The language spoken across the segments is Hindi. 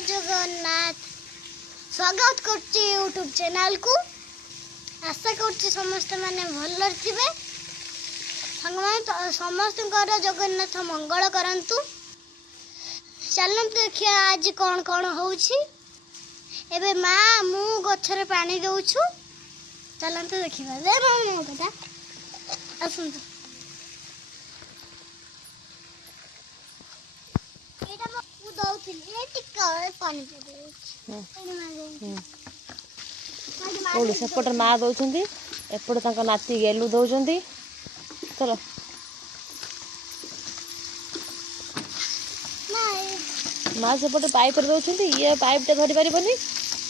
जगन्नाथ स्वागत करछि यूट्यूब चैनल को। आशा करछि समस्त माने भलर थिबे। संगमान समस्त जगन्नाथ मंगल करंतु। चलंतु देखिया आज कौन कौन होउछि। एबे माँ मु गछरे पानी देउछु। चलंतु देखिबा दे माँ बेटा आसंतु। सेपटे माँ दौरान एपटे नाती गेलु दौरान। चलो माँ सेपटे पाइप दौरान ये पाइप टा धरी पार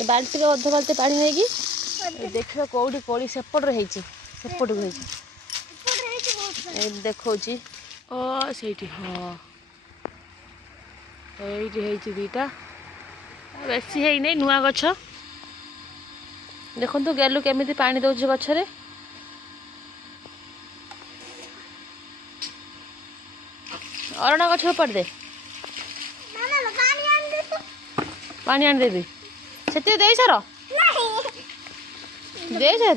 बाल्टी अध बाल्टी पा नहीं देखिए कौटी कोड़ी सेपटे सेपट देखा से हाँ ये दीटा बेसी है नहीं नुआ गछ देखु गेलु केमी पा दौर गचरे अरणा गछ पड़ दे पानी आनी दे से दे सार दे सार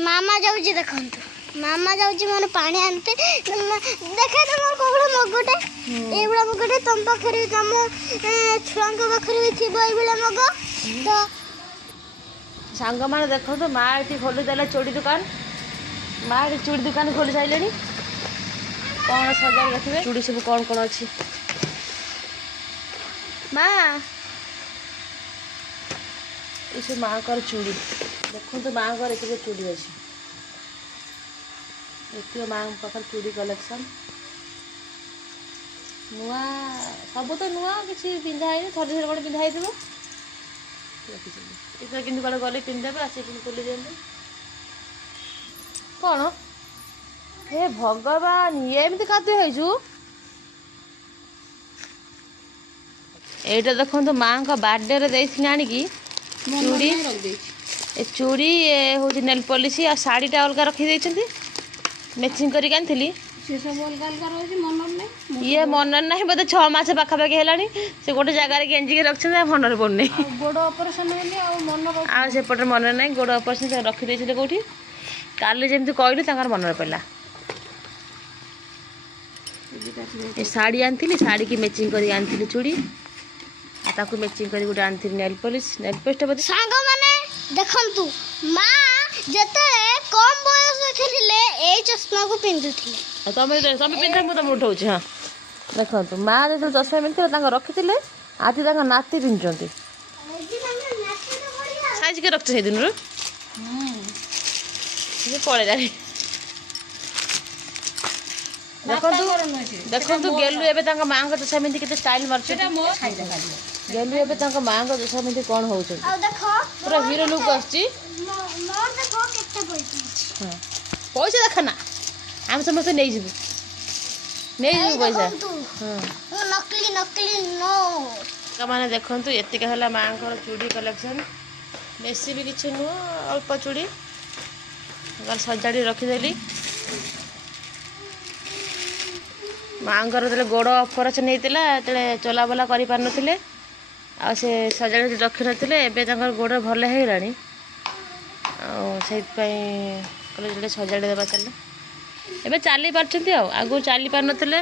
मामा जाऊँ देखु मामा जाऊँ मोर पानी आनते देखे तुम कौन मगटे ये मगटे तुम पाखे तुम छुआ पाखे भी थी मग तो सांग मैंने देखो तो माँ ये खोलीदे चूड़ी दुकान माँ ये चूड़ी दुकान खोली सारे कौन सजा रखिए चूड़ी सब कौन कौन अच्छी माँ ये माँ का चूड़ी देखो तो माँ का चूड़ी अच्छी ये माँ पाखे चूड़ी कलेक्शन नुआ सब तो नुआ किसी पिंधा है थर थर कौन पिंधा हो इतना कि गले पिंधे आसिक खोली दिखते कौन हे भगवान ये एमती खाद्य हो यहाँ देखो माँ का बार्थडे दे आणिकी चूड़ी चूड़ी हूँ नेल पॉलिश आ शाढ़ीटा अलग रखी मैचिंग कर ये मन ना बोधे 6 मास पाखापाखि है से गोटे जगार गेंजिक रखते मन पड़े गोड़ ऑपरेशन आसेपटे मन ना गोड़ ऑपरेशन रखीदे कौटी काली जमी कहलु मन पड़ा शाढ़ी आनी शाढ़ी की मैचिंग कर आनी चूड़ी ताकू मैचिंग कर गोटे आनी नेल पॉलिश बोधे सांग माने देखंतु माँ जते कम बयस थिले ए चश्मा को पिंधुथिले तुम पिंधा मुझे तुम उठाऊँ हाँ देखो माँ जो चश्मा पिंधे रखी आज नाती पिंधुंट साइज के रखते दिन पड़ेगा देखो गेलु ए माँ को चश्मा पिंधि के स्टाइल मार्च गेलु ए माँ को चश्मा पिंधि कौन हो पूरा हीरो लुक आसची पैसा देख ना आम समस्त नहीं जीवु पैसा नकली नकली नो मैंने देखु एतिक है माँ को चूड़ी कलेक्शन बेसी भी किसी नुह अल्प चूड़ी सजाड़ी रखीदेली माँ को गोड़ ऑपरेशन होता चलाबला कर से सजाड़ी रखी ना गोड़ भल होगा से सजाड़ी देवा चल एबे चली पार्टी आगु चली पार नथिले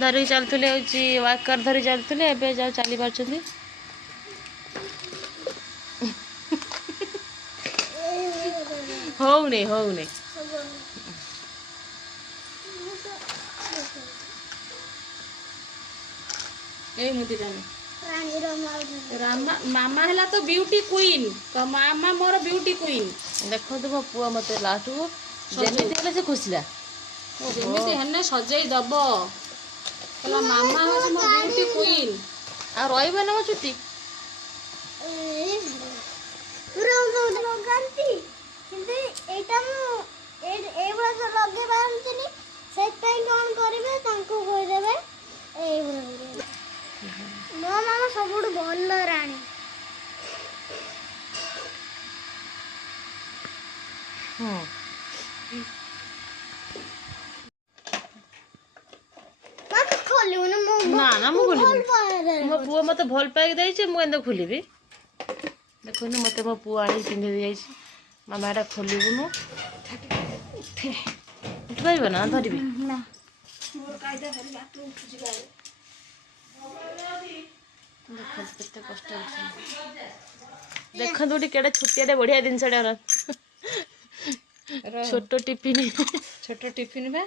धरिक चलुले हूँ वाकर धरी चलुले एबे जा चली पार्टी होने होने मामा है तो ब्यूटी क्वीन तो मामा मोर ब्यूटी क्वीन देखो मो पुआ मत लास्ट को जमी से खुशला जमी हेने सजई दब मामा हूँ मो ब्यूटी क्वीन आ रही ना मो चुटी मो मामा सब भल राणी ना ना मु खोली मो पुओ मत भल पाई देछि मु एंद खोलिबी देखो मत मो पुओ आनी पिंधि दे मामा एटा खोलिबुनु उठ पाइब ना धरबी ना देखो गोटे केड़ा छुटिया बढ़िया जिनस छोट टिफिन छोट टिफिन बा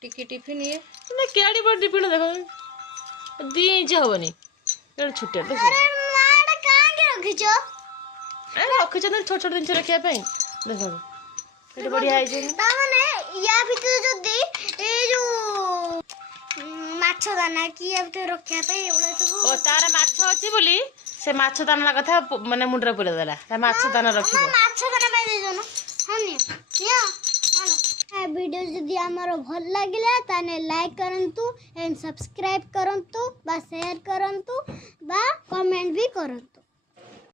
टिकी टिफिन ये केड़ी बड़ टिफिन देखो 2 इंच हबनी केड़ा छुटिया देख अरे माड़ा काहे के रखिछो रखिछ छोट छोट जिनस रखिया देखो केड़े बढ़िया है ता माने या भीतर जदी ए जो माछ दाना की या भीतर रखिया पे एवढा सब ओ तार माछ अछि बोली से माछ दाना कथा माने मुंडरा पुरे देला ता माछ दाना रखिबो माछ दाना पे दे जोनो हनी या हेलो ए वीडियो जदी हमरो भल लागिला ताने लाइक करंतु एंड सब्सक्राइब करंतु बा शेयर करंतु बा कमेंट भी करंतु।